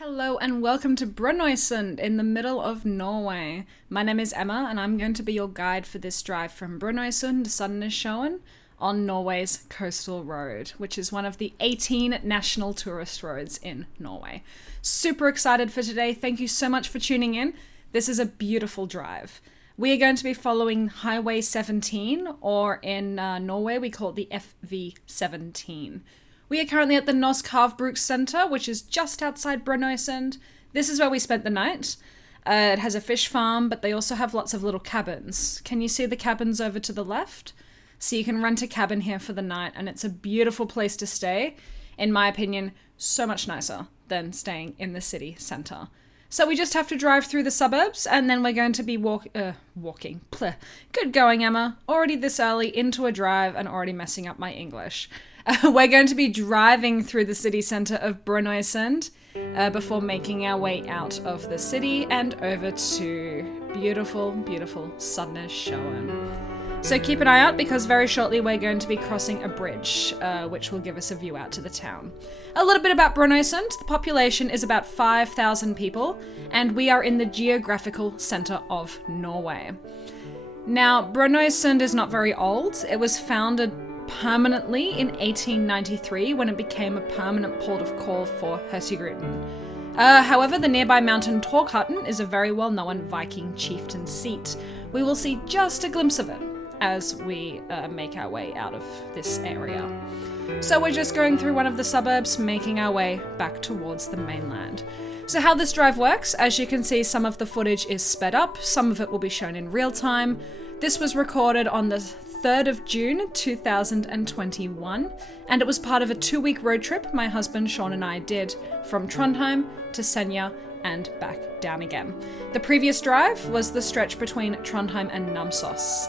Hello and welcome to Brønnøysund in the middle of Norway. My name is Emma and I'm going to be your guide for this drive from Brønnøysund to Sandnessjøen on Norway's coastal road, which is one of the 18 national tourist roads in Norway. Super excited for today. Thank you so much for tuning in. This is a beautiful drive. We are going to be following Highway 17, or in Norway we call it the FV17. We are currently at the Norsk Havbruk Center, which is just outside Brønnøysund. This is where we spent the night. It has a fish farm, but they also have lots of little cabins. Can you see the cabins over to the left? So you can rent a cabin here for the night, and it's a beautiful place to stay. In my opinion, so much nicer than staying in the city center. So we just have to drive through the suburbs, and then we're going to be walking. Pleh. Good going, Emma. Already this early into a drive and already messing up my English. We're going to be driving through the city centre of Brønnøysund before making our way out of the city and over to beautiful, beautiful Sandnessjøen. So keep an eye out because very shortly we're going to be crossing a bridge, which will give us a view out to the town. A little bit about Brønnøysund. The population is about 5,000 people, and we are in the geographical centre of Norway. Now, Brønnøysund is not very old. It was founded permanently in 1893 when it became a permanent port of call for Hurtigruten. However, the nearby mountain Torghatten is a very well-known Viking chieftain seat. We will see just a glimpse of it as we make our way out of this area. So we're just going through one of the suburbs, making our way back towards the mainland. So how this drive works, as you can see, some of the footage is sped up, some of it will be shown in real time. This was recorded on the 3rd of June 2021, and it was part of a 2-week road trip my husband Sean and I did from Trondheim to Senja and back down again. The previous drive was the stretch between Trondheim and Namsos.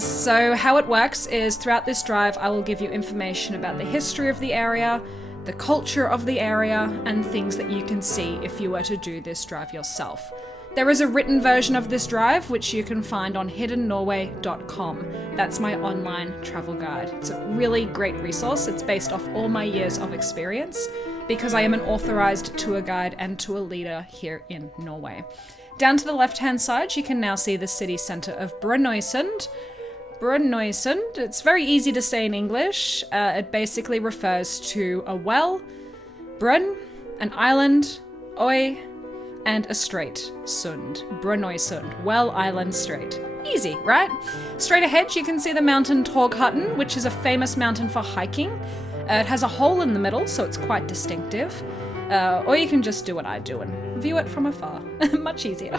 So how it works is throughout this drive I will give you information about the history of the area, the culture of the area, and things that you can see if you were to do this drive yourself. There is a written version of this drive which you can find on hiddennorway.com. That's my online travel guide. It's a really great resource. It's based off all my years of experience because I am an authorized tour guide and tour leader here in Norway. Down to the left-hand side, you can now see the city centre of Brønnøysund. Brønnøysund, it's very easy to say in English. It basically refers to a well, brønn, an island, øy, and a strait, sund, Brønnøysund, well, island, strait. Easy, right? Straight ahead, you can see the mountain Torghatten, which is a famous mountain for hiking. It has a hole in the middle, so it's quite distinctive. Or you can just do what I do and view it from afar. Much easier.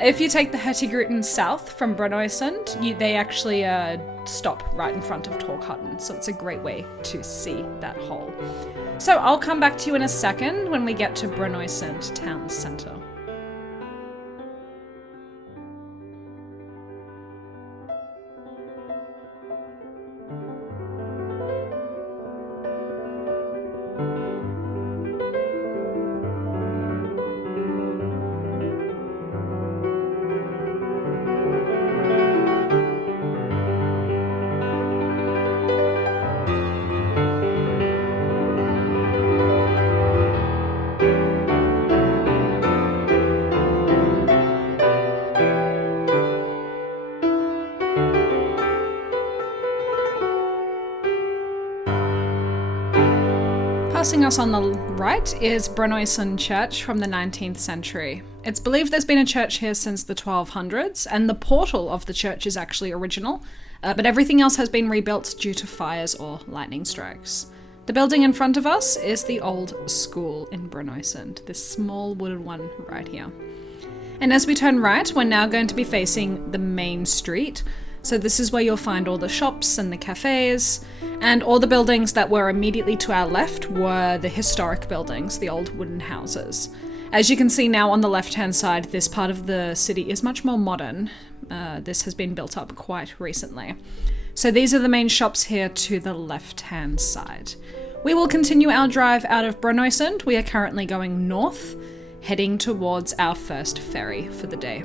If you take the Hurtigruten south from Brønnøysund, they actually stop right in front of Torghatten, so it's a great way to see that hole. So I'll come back to you in a second when we get to Brønnøysund town centre. Passing us on the right is Brønnøysund Church from the 19th century. It's believed there's been a church here since the 1200s, and the portal of the church is actually original, but everything else has been rebuilt due to fires or lightning strikes. The building in front of us is the old school in Brønnøysund, this small wooden one right here. And as we turn right, we're now going to be facing the main street. So this is where you'll find all the shops and the cafes, and all the buildings that were immediately to our left were the historic buildings, the old wooden houses. As you can see now on the left-hand side, this part of the city is much more modern. This has been built up quite recently. So these are the main shops here to the left-hand side. We will continue our drive out of Brønnøysund. We are currently going north, heading towards our first ferry for the day.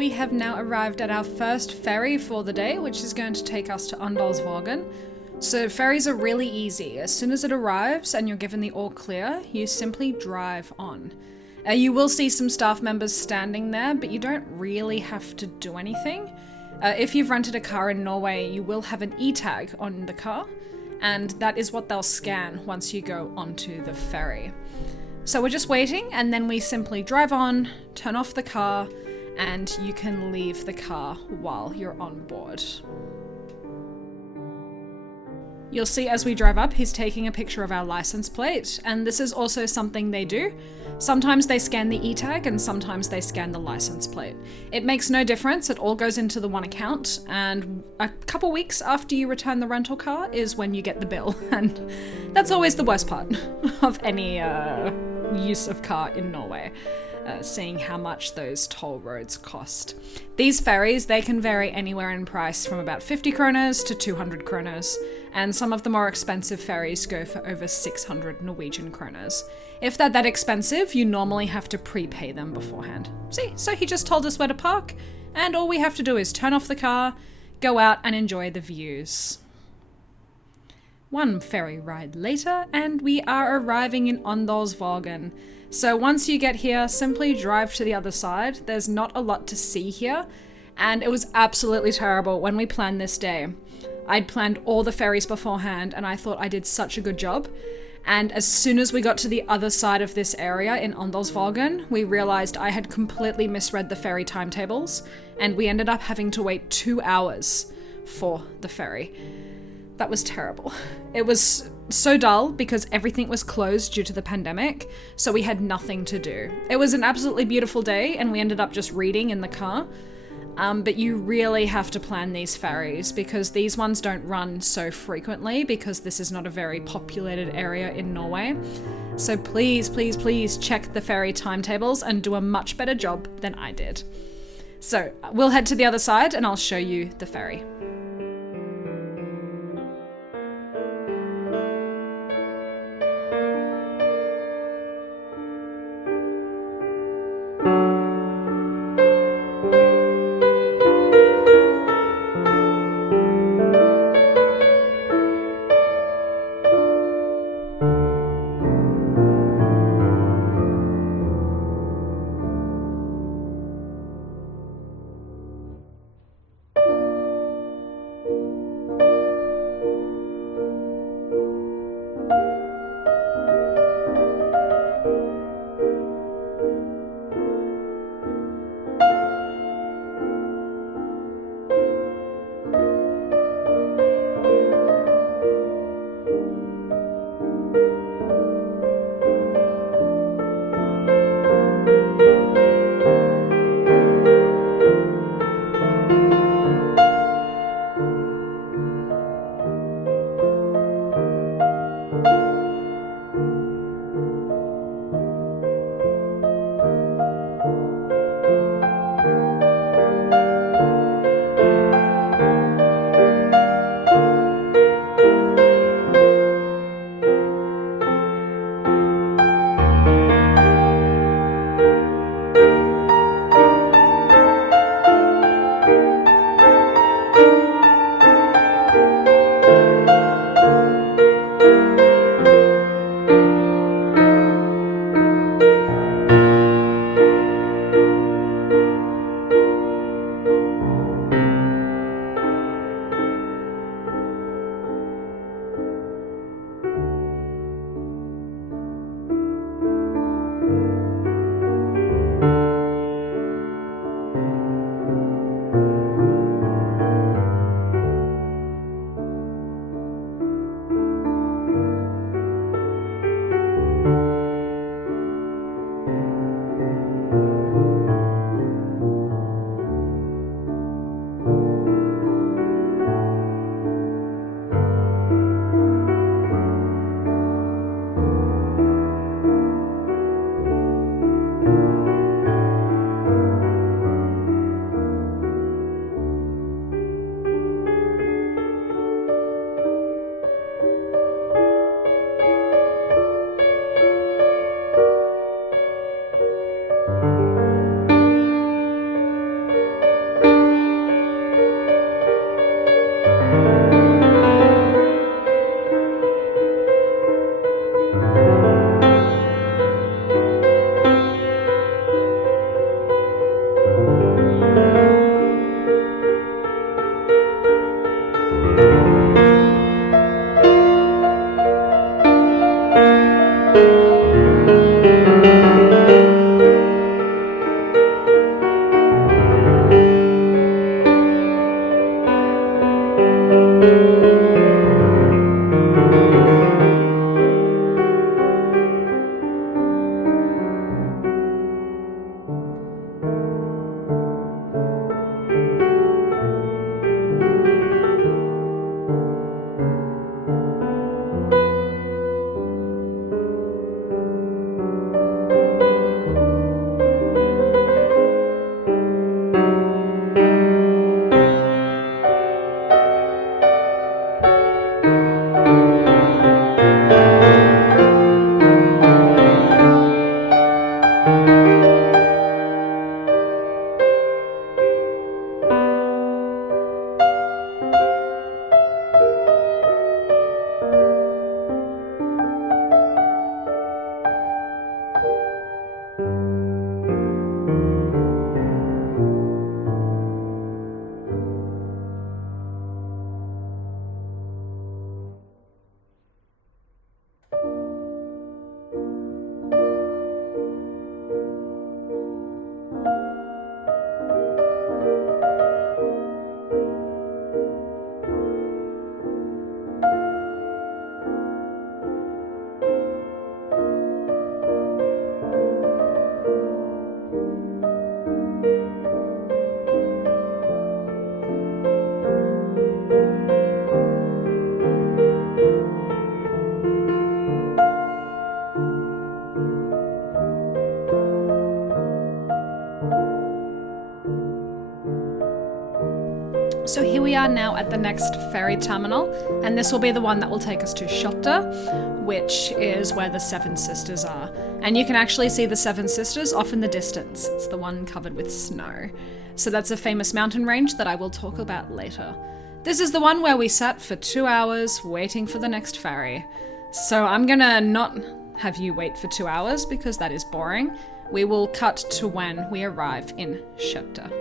We have now arrived at our first ferry for the day, which is going to take us to Andalsvågen. So ferries are really easy. As soon as it arrives and you're given the all clear, you simply drive on. You will see some staff members standing there, but you don't really have to do anything. If you've rented a car in Norway, you will have an e-tag on the car, and that is what they'll scan once you go onto the ferry. So we're just waiting, and then we simply drive on, turn off the car, and you can leave the car while you're on board. You'll see as we drive up, he's taking a picture of our license plate, and this is also something they do. Sometimes they scan the e-tag and sometimes they scan the license plate. It makes no difference, it all goes into the one account, and a couple weeks after you return the rental car is when you get the bill, and that's always the worst part of any use of car in Norway. Seeing how much those toll roads cost. These ferries, they can vary anywhere in price from about 50 kroners to 200 kroners, and some of the more expensive ferries go for over 600 Norwegian kroners. If they're that expensive, you normally have to prepay them beforehand. See, so he just told us where to park, and all we have to do is turn off the car, go out and enjoy the views. One ferry ride later, and we are arriving in Andalsvågen. So once you get here, simply drive to the other side. There's not a lot to see here, and it was absolutely terrible when we planned this day. I'd planned all the ferries beforehand, and I thought I did such a good job. And as soon as we got to the other side of this area in Andalsvågen, we realized I had completely misread the ferry timetables, and we ended up having to wait 2 hours for the ferry. That was terrible. It was so dull because everything was closed due to the pandemic, so we had nothing to do. It was an absolutely beautiful day and we ended up just reading in the car, but you really have to plan these ferries because these ones don't run so frequently because this is not a very populated area in Norway. So please, please, please check the ferry timetables and do a much better job than I did. So we'll head to the other side and I'll show you the ferry. So here we are now at the next ferry terminal, and this will be the one that will take us to Skjøtta, which is where the Seven Sisters are. And you can actually see the Seven Sisters off in the distance. It's the one covered with snow. So that's a famous mountain range that I will talk about later. This is the one where we sat for 2 hours waiting for the next ferry. So I'm gonna not have you wait for 2 hours because that is boring. We will cut to when we arrive in Skjøtta.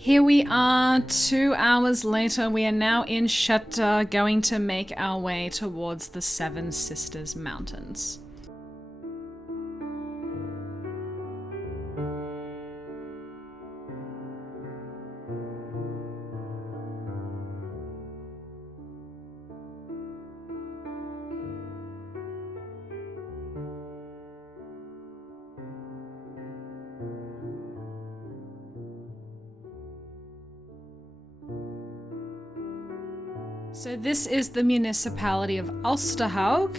Here we are, 2 hours later. We are now in Skjøtta, going to make our way towards the Seven Sisters Mountains. So this is the municipality of Alstahaug,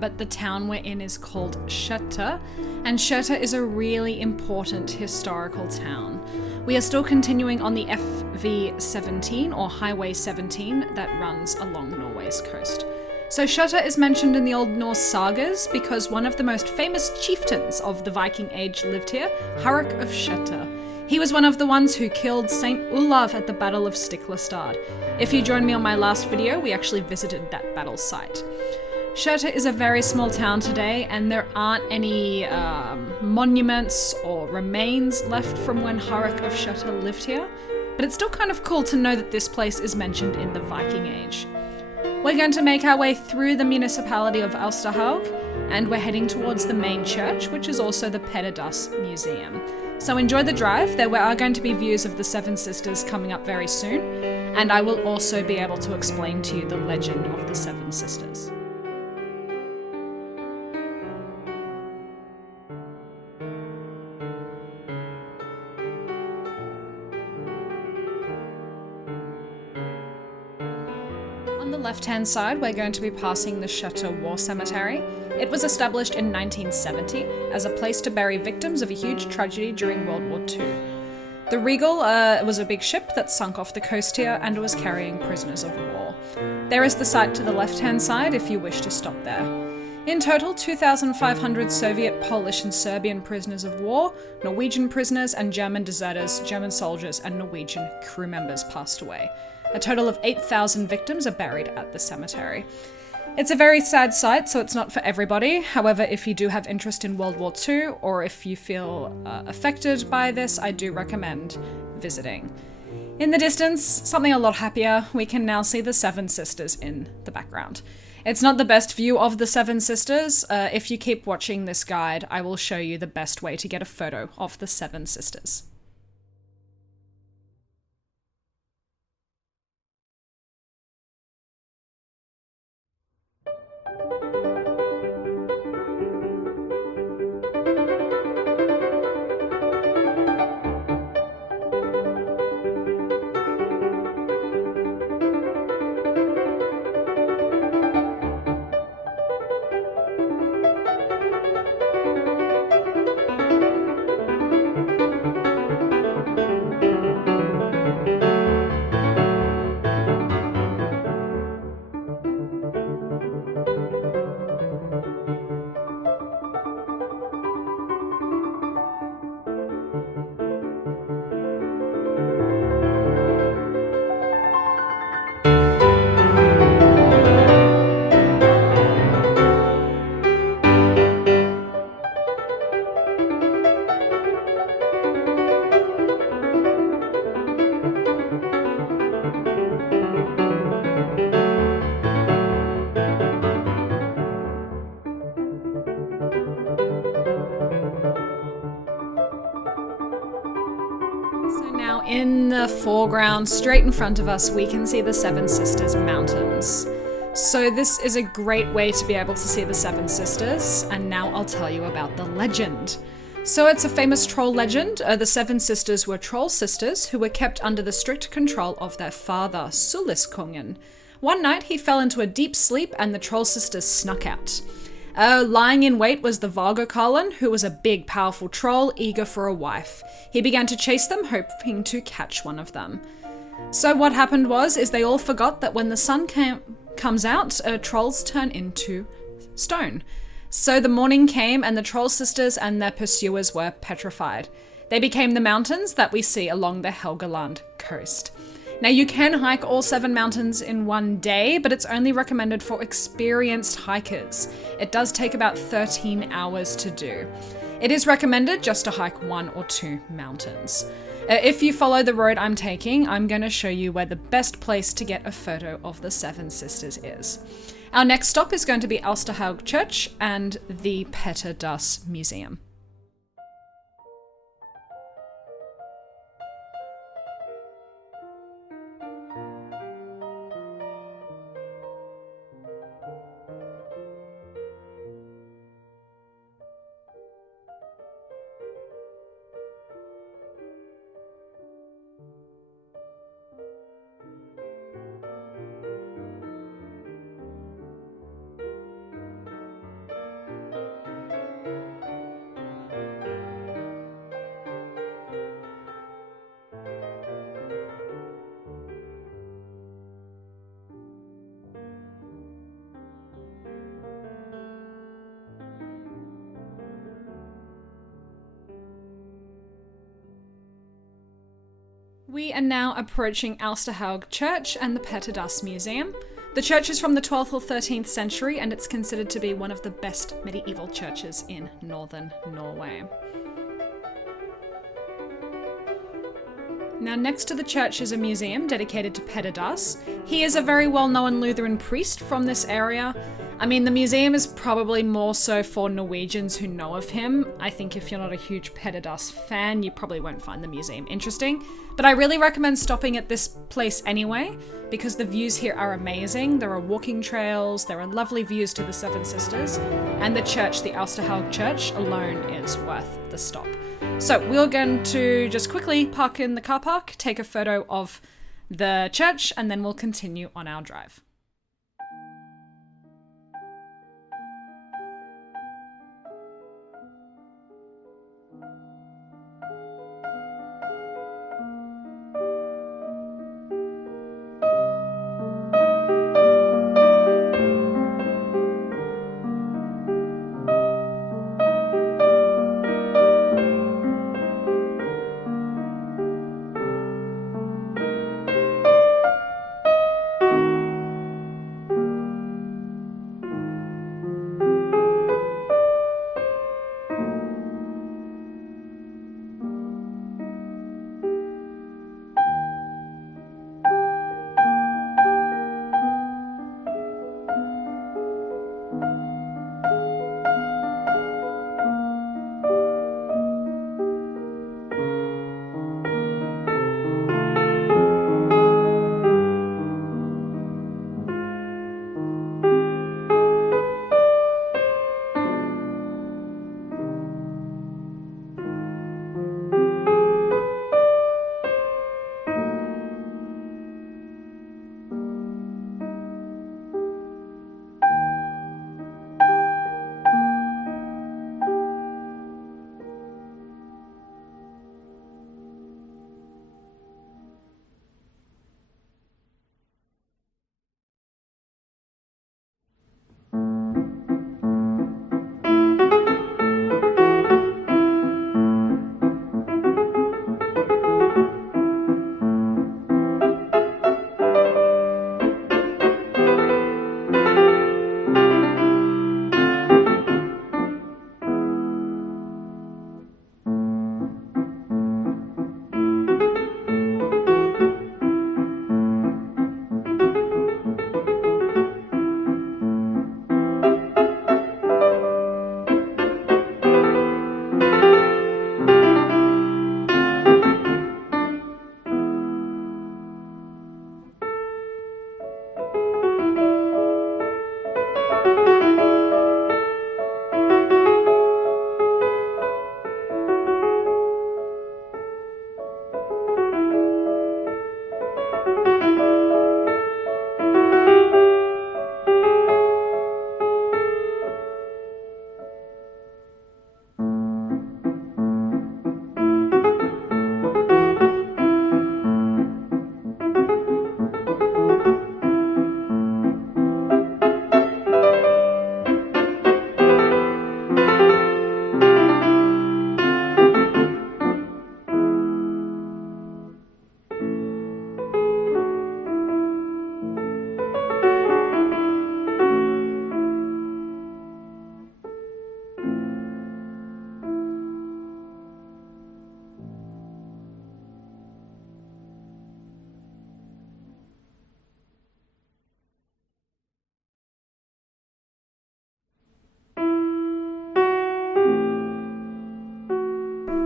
but the town we're in is called Skjøtta, and Skjøtta is a really important historical town. We are still continuing on the FV17 or Highway 17 that runs along Norway's coast. So Skjøtta is mentioned in the Old Norse sagas because one of the most famous chieftains of the Viking Age lived here, Harekj of Skjøtta. He was one of the ones who killed Saint Olav at the Battle of Stiklestad. If you joined me on my last video, we actually visited that battle site. Skjøtta is a very small town today, and there aren't any monuments or remains left from when Harekj of Skjøtta lived here, but it's still kind of cool to know that this place is mentioned in the Viking Age. We're going to make our way through the municipality of Alstahaug, and we're heading towards the main church, which is also the Pedadas Museum. So enjoy the drive. There are going to be views of the Seven Sisters coming up very soon, and I will also be able to explain to you the legend of the Seven Sisters. On the left-hand side, we're going to be passing the Skjøtta War Cemetery. It was established in 1970 as a place to bury victims of a huge tragedy during World War II. The Regal was a big ship that sunk off the coast here and was carrying prisoners of war. There is the site to the left-hand side if you wish to stop there. In total, 2,500 Soviet, Polish and Serbian prisoners of war, Norwegian prisoners and German deserters, German soldiers and Norwegian crew members passed away. A total of 8,000 victims are buried at the cemetery. It's a very sad sight, so it's not for everybody. However, if you do have interest in World War II, or if you feel affected by this, I do recommend visiting. In the distance, something a lot happier, we can now see the Seven Sisters in the background. It's not the best view of the Seven Sisters. If you keep watching this guide, I will show you the best way to get a photo of the Seven Sisters. Now in the foreground, straight in front of us, we can see the Seven Sisters Mountains. So this is a great way to be able to see the Seven Sisters, and now I'll tell you about the legend. So it's a famous troll legend. The Seven Sisters were troll sisters who were kept under the strict control of their father, Suliskungen. One night he fell into a deep sleep and the troll sisters snuck out. Lying in wait was the Vargokallen, who was a big, powerful troll eager for a wife. He began to chase them, hoping to catch one of them. So what happened is they all forgot that when the sun comes out, trolls turn into stone. So the morning came and the troll sisters and their pursuers were petrified. They became the mountains that we see along the Helgeland coast. Now you can hike all 7 mountains in one day, but it's only recommended for experienced hikers. It does take about 13 hours to do. It is recommended just to hike 1 or 2 mountains. If you follow the road I'm taking, I'm going to show you where the best place to get a photo of the Seven Sisters is. Our next stop is going to be Alsterhaug Church and the Petter Dass Museum. We are now approaching Alsterhaug Church and the Petter Dass Museum. The church is from the 12th or 13th century and it's considered to be one of the best medieval churches in northern Norway. Now next to the church is a museum dedicated to Petter Dass. He is a very well-known Lutheran priest from this area. I mean, the museum is probably more so for Norwegians who know of him. I think if you're not a huge Petter Dass fan, you probably won't find the museum interesting. But I really recommend stopping at this place anyway, because the views here are amazing. There are walking trails, there are lovely views to the Seven Sisters, and the church, the Alsterhaug Church, alone is worth the stop. So we're going to just quickly park in the car park, take a photo of the church, and then we'll continue on our drive.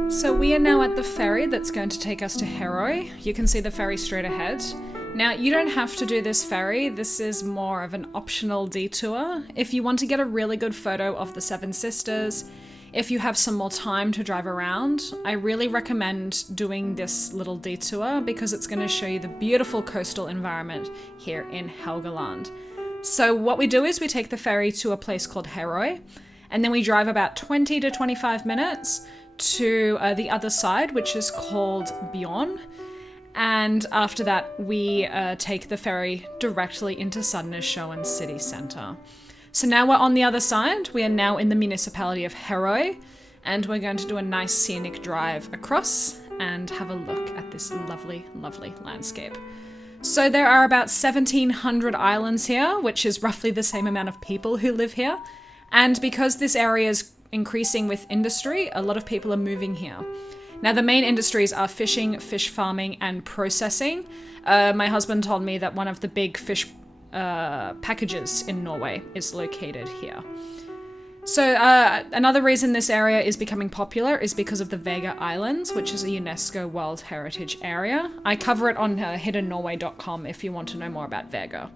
So we are now at the ferry that's going to take us to Herøy. You can see the ferry straight ahead. Now, you don't have to do this ferry. This is more of an optional detour. If you want to get a really good photo of the Seven Sisters, if you have some more time to drive around, I really recommend doing this little detour because it's going to show you the beautiful coastal environment here in Helgeland. So what we do is we take the ferry to a place called Herøy, and then we drive about 20 to 25 minutes to the other side, which is called Bjørn. And after that, we take the ferry directly into Sandnessjøen city centre. So now we're on the other side. We are now in the municipality of Herøy, and we're going to do a nice scenic drive across and have a look at this lovely, lovely landscape. So there are about 1,700 islands here, which is roughly the same amount of people who live here. And because this area is increasing with industry, a lot of people are moving here. Now, the main industries are fishing, fish farming, and processing. My husband told me that one of the big fish packages in Norway is located here. So another reason this area is becoming popular is because of the Vega Islands, which is a UNESCO World Heritage Area. I cover it on hiddennorway.com if you want to know more about Vega.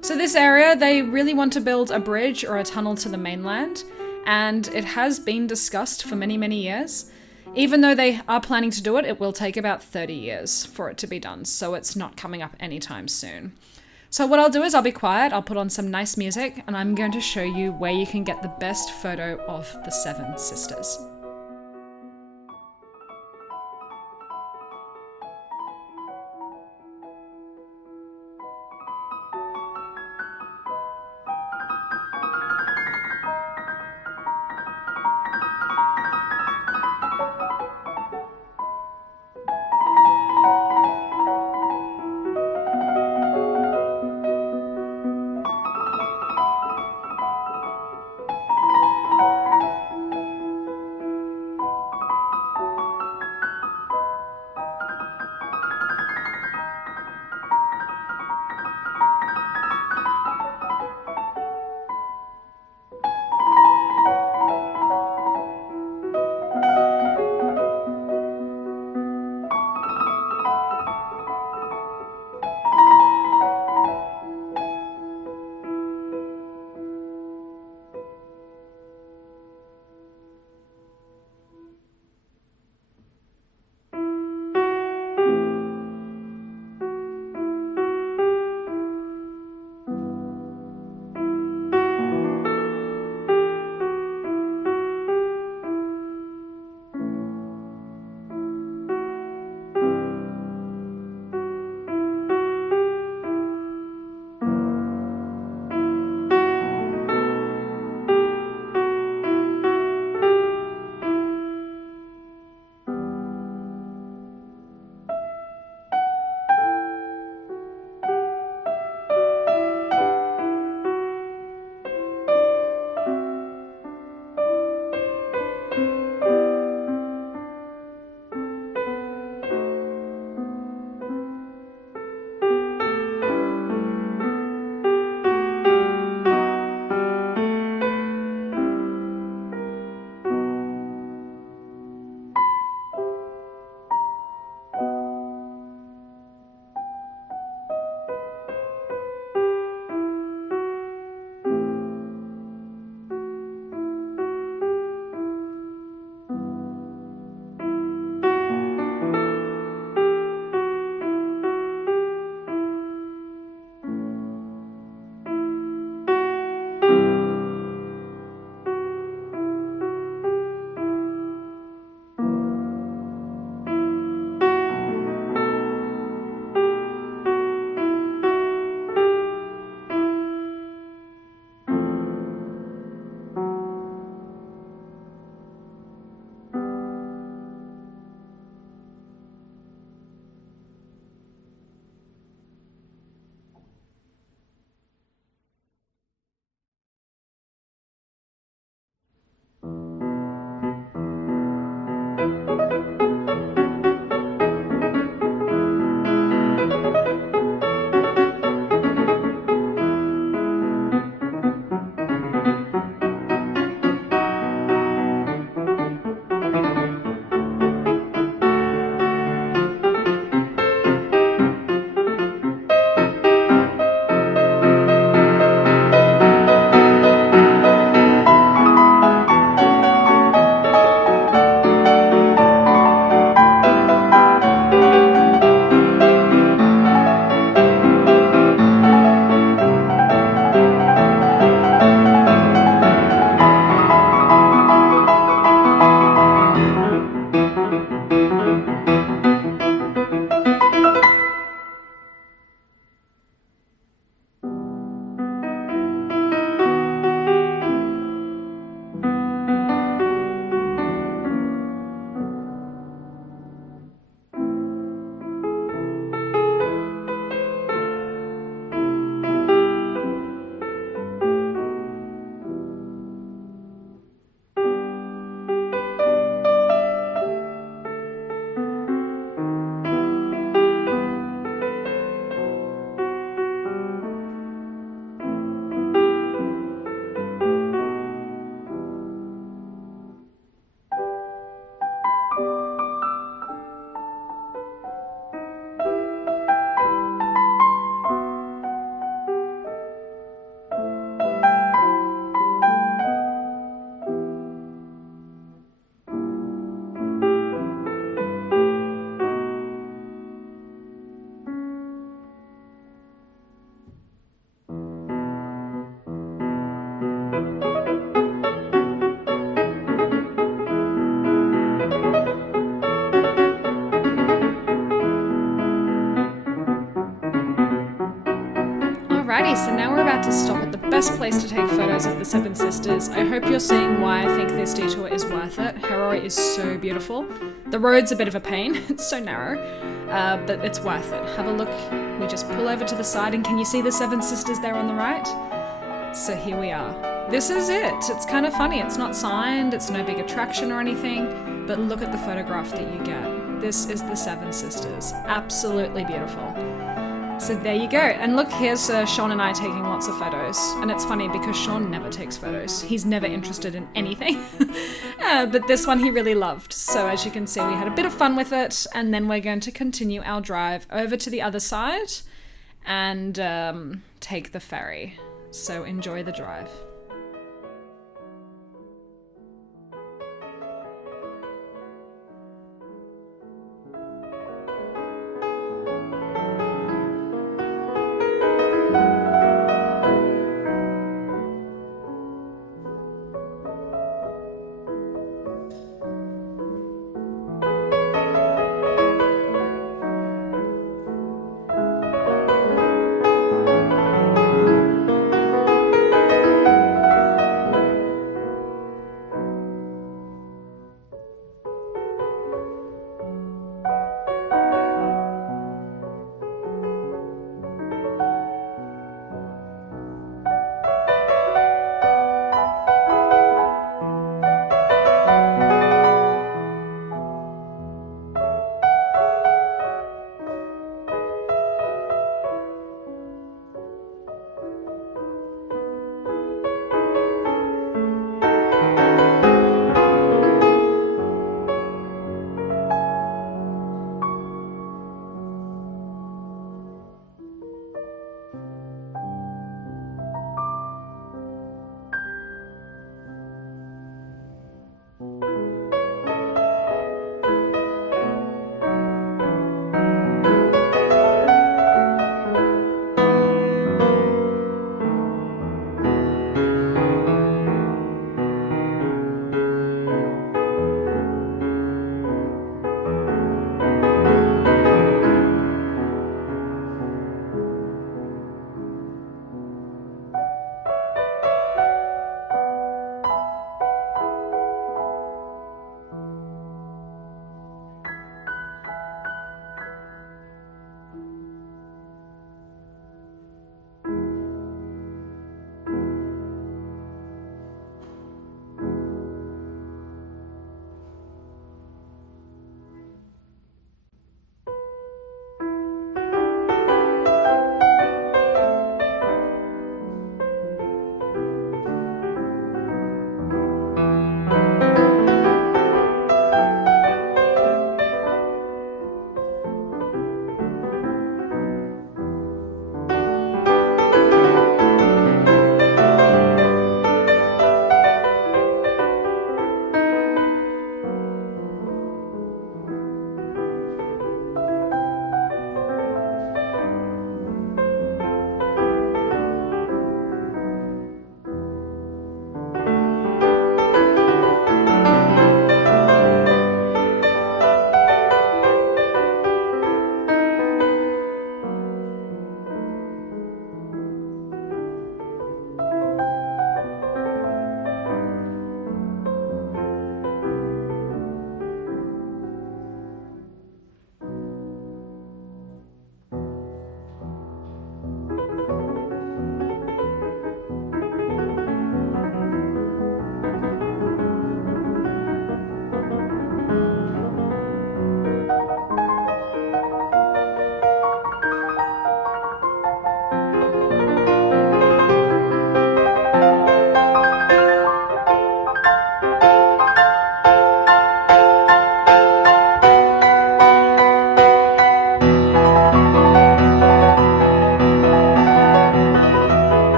So this area, they really want to build a bridge or a tunnel to the mainland, and it has been discussed for many, many years. Even though they are planning to do it, it will take about 30 years for it to be done, so it's not coming up anytime soon. So what I'll do is I'll be quiet, I'll put on some nice music, and I'm going to show you where you can get the best photo of the Seven Sisters. Okay, so now we're about to stop at the best place to take photos of the Seven Sisters. I hope you're seeing why I think this detour is worth it. Harrow is so beautiful. The road's a bit of a pain, it's so narrow, but it's worth it. Have a look. We just pull over to the side, and can you see the Seven Sisters there on the right? So here we are. This is it. It's kind of funny. It's not signed, it's no big attraction or anything, but look at the photograph that you get. This is the Seven Sisters. Absolutely beautiful. So there you go. And look, here's Sean and I taking lots of photos. And it's funny because Sean never takes photos. He's never interested in anything. But this one he really loved. So as you can see, we had a bit of fun with it. And then we're going to continue our drive over to the other side and take the ferry. So enjoy the drive.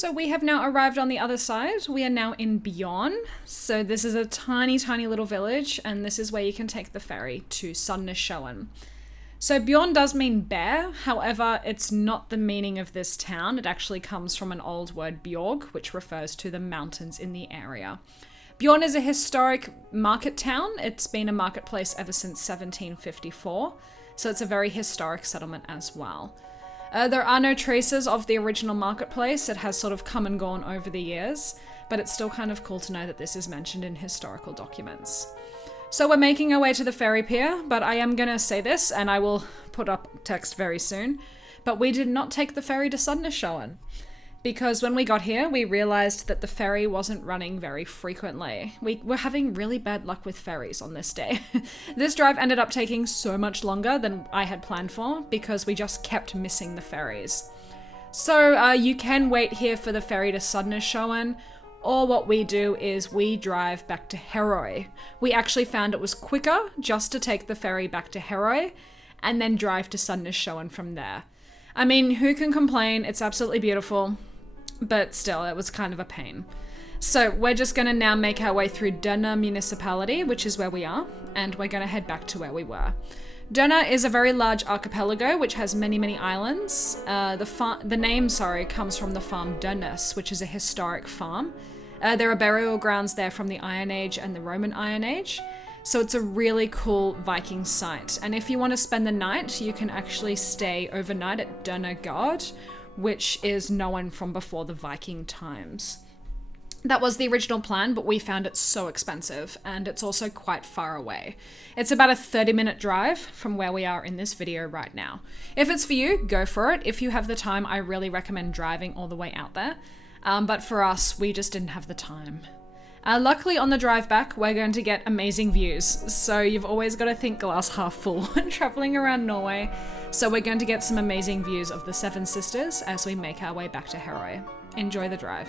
So we have now arrived on the other side. We are now in Bjorn. So this is a tiny, tiny little village, and this is where you can take the ferry to Sandnessjøen. So Bjorn does mean bear, however, it's not the meaning of this town. It actually comes from an old word bjorg, which refers to the mountains in the area. Bjorn is a historic market town. It's been a marketplace ever since 1754, so it's a very historic settlement as well. There are no traces of the original marketplace. It has sort of come and gone over the years, but it's still kind of cool to know that this is mentioned in historical documents. So we're making our way to the ferry pier, but I am going to say this, and I will put up text very soon, but we did not take the ferry to Sandnessjøen, because when we got here, we realized that the ferry wasn't running very frequently. We were having really bad luck with ferries on this day. This drive ended up taking so much longer than I had planned for because we just kept missing the ferries. So you can wait here for the ferry to Sandnessjøen, or what we do is we drive back to Herøy. We actually found it was quicker just to take the ferry back to Herøy and then drive to Sandnessjøen from there. I mean, who can complain? It's absolutely beautiful. But still, it was kind of a pain. So we're just going to now make our way through Dønna municipality, which is where we are, and we're going to head back to where we were. Dønna is a very large archipelago which has many, many islands. The name comes from the farm Dønnes, which is a historic farm. There are burial grounds there from the Iron Age and the Roman Iron Age. So it's a really cool Viking site. And if you want to spend the night, you can actually stay overnight at Dønna Gard, which is known from before the Viking times. That was the original plan, but we found it so expensive, and it's also quite far away. It's about a 30-minute drive from where we are in this video right now. If it's for you, go for it. If you have the time, I really recommend driving all the way out there. But for us, we just didn't have the time. Luckily, on the drive back, we're going to get amazing views. So you've always got to think glass half full when traveling around Norway. So we're going to get some amazing views of the Seven Sisters as we make our way back to Herøy. Enjoy the drive.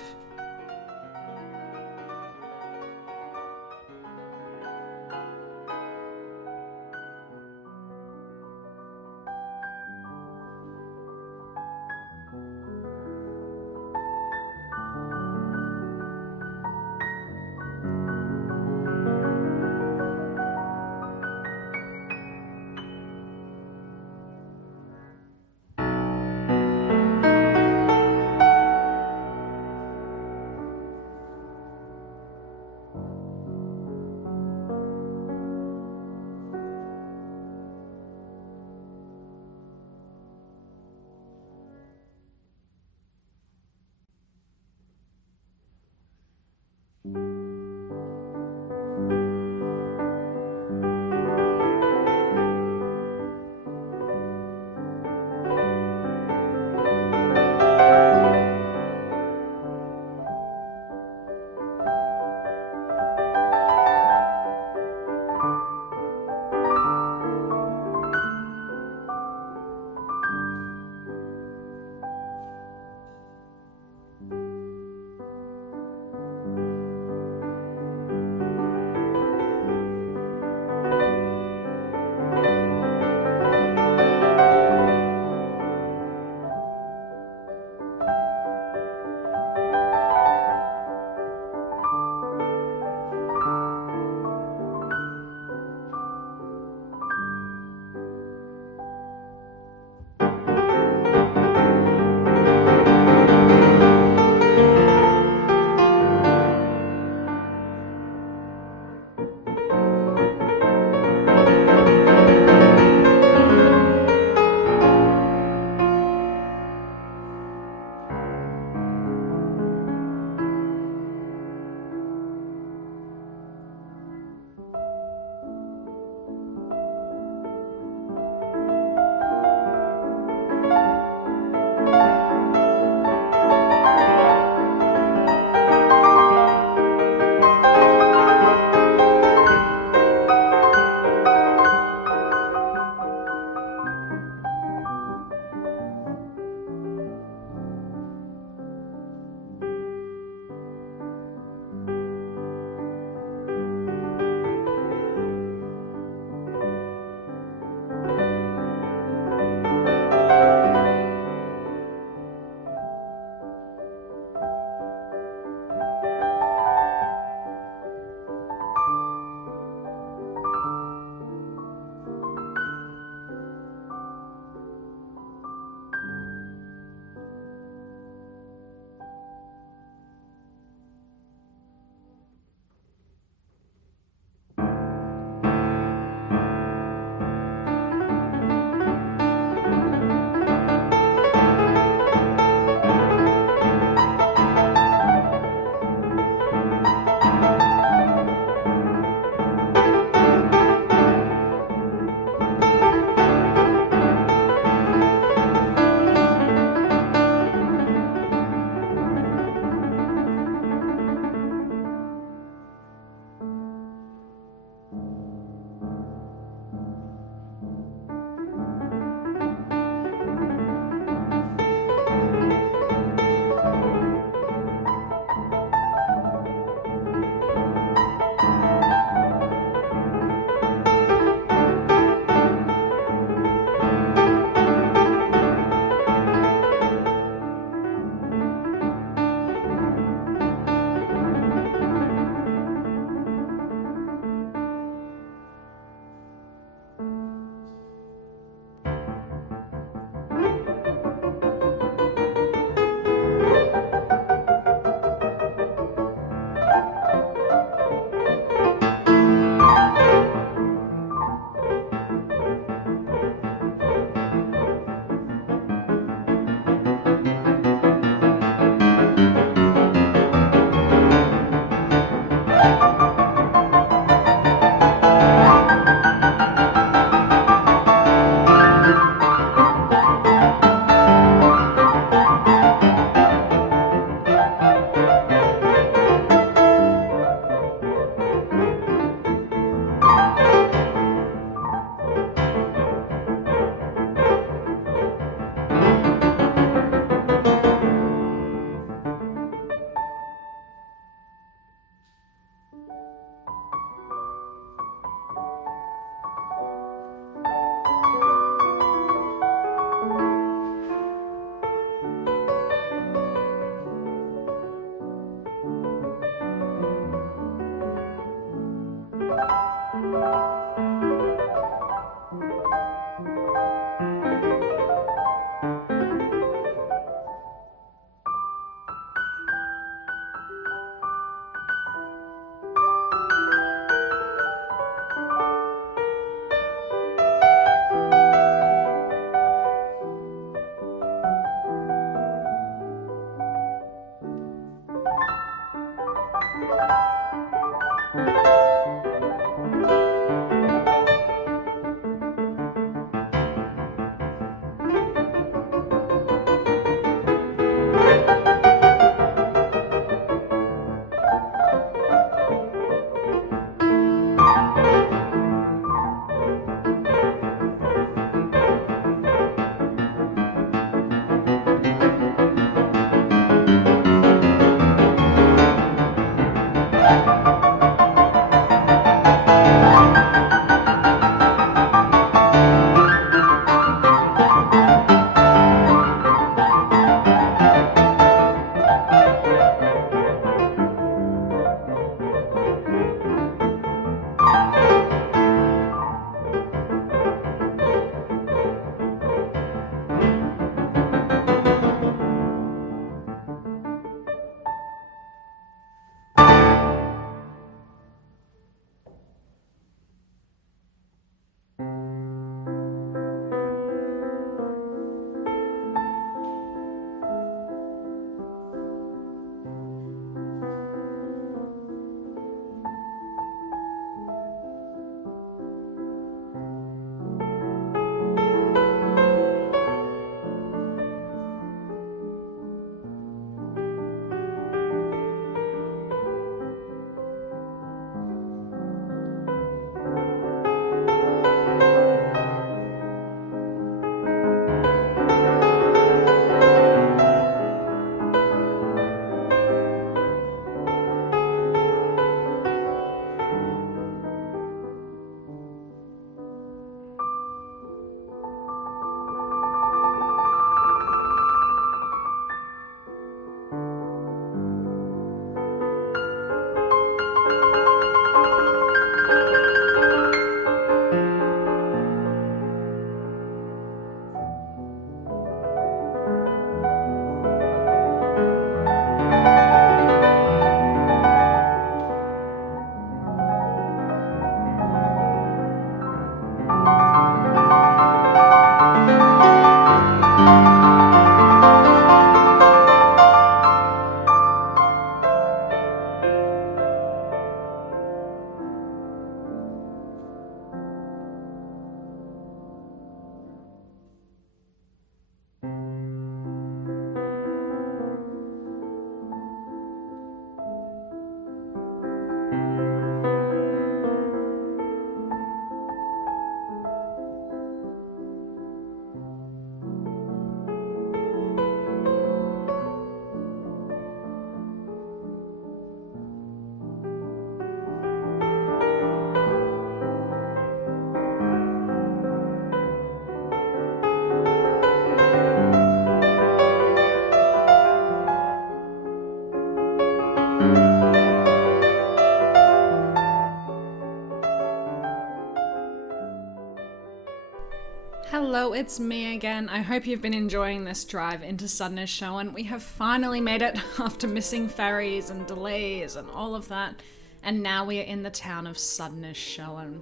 Hello, it's me again. I hope you've been enjoying this drive into Sandnessjøen. We have finally made it after missing ferries and delays and all of that. And now we are in the town of Sandnessjøen.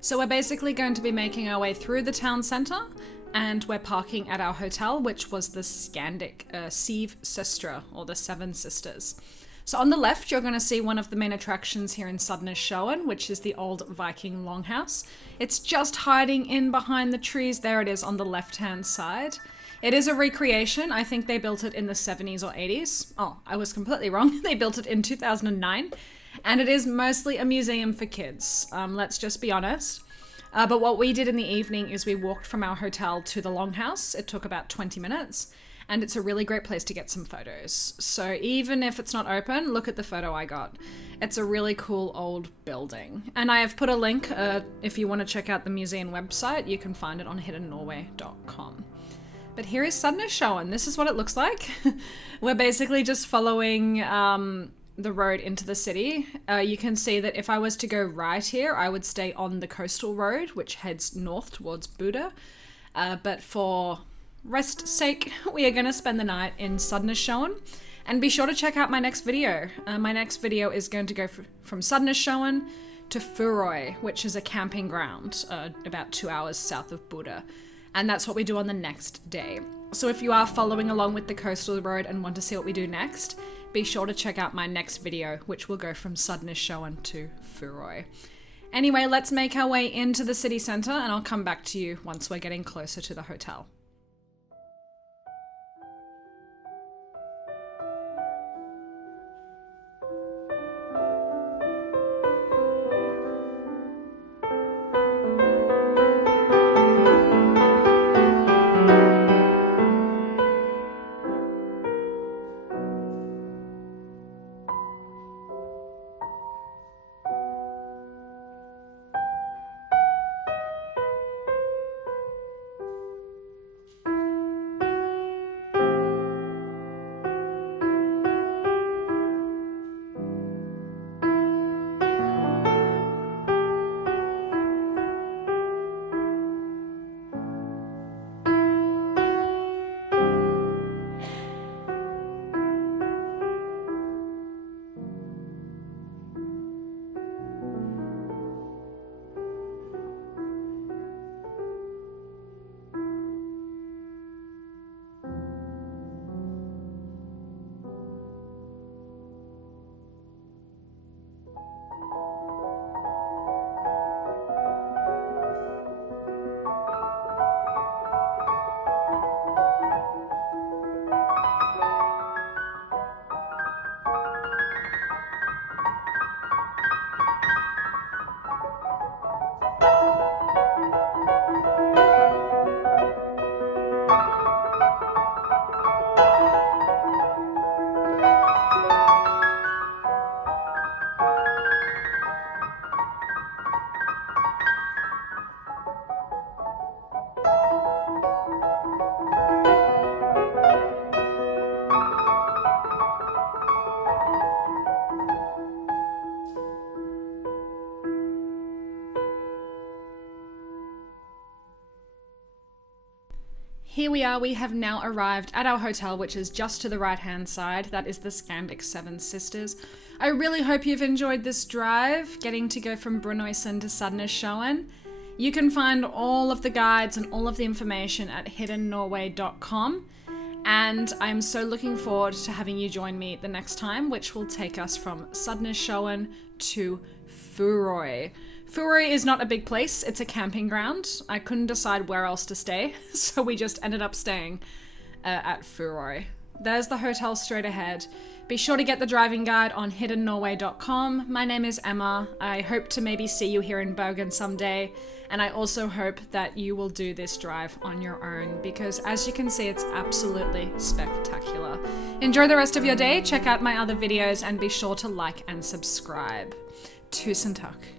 So we're basically going to be making our way through the town centre, and we're parking at our hotel, which was the Scandic Siv Søstre, or the Seven Sisters. So on the left, you're going to see one of the main attractions here in Sandnessjøen, which is the old Viking longhouse. It's just hiding in behind the trees. There it is on the left-hand side. It is a recreation. I think they built it in the 70s or 80s. Oh, I was completely wrong. They built it in 2009. And it is mostly a museum for kids. Let's just be honest. But what we did in the evening is we walked from our hotel to the longhouse. It took about 20 minutes. And it's a really great place to get some photos. So even if it's not open, look at the photo I got. It's a really cool old building. And I have put a link, if you want to check out the museum website, you can find it on hiddennorway.com. But here is Sandnessjøen. This is what it looks like. We're basically just following the road into the city, you can see that if I was to go right here, I would stay on the coastal road, which heads north towards Buda. But for rest's sake, we are going to spend the night in Sandnessjøen. And be sure to check out my next video. My next video is going to go from Sandnessjøen to Furoy, which is a camping ground about 2 hours south of Buda. And that's what we do on the next day. So if you are following along with the coastal road and want to see what we do next, be sure to check out my next video, which will go from Sandnessjøen to Furoy. Anyway, let's make our way into the city centre, and I'll come back to you once we're getting closer to the hotel. Here we are, we have now arrived at our hotel, which is just to the right-hand side. That is the Scandic Seven Sisters. I really hope you've enjoyed this drive, getting to go from Brønnøysund to Sandnessjøen. You can find all of the guides and all of the information at hiddennorway.com. And I'm so looking forward to having you join me the next time, which will take us from Sandnessjøen to Furoy. Furoy is not a big place, it's a camping ground. I couldn't decide where else to stay, so we just ended up staying at Furoy. There's the hotel straight ahead. Be sure to get the driving guide on hiddennorway.com. My name is Emma. I hope to maybe see you here in Bergen someday, and I also hope that you will do this drive on your own, because as you can see, it's absolutely spectacular. Enjoy the rest of your day, check out my other videos, and be sure to like and subscribe. Tusen takk.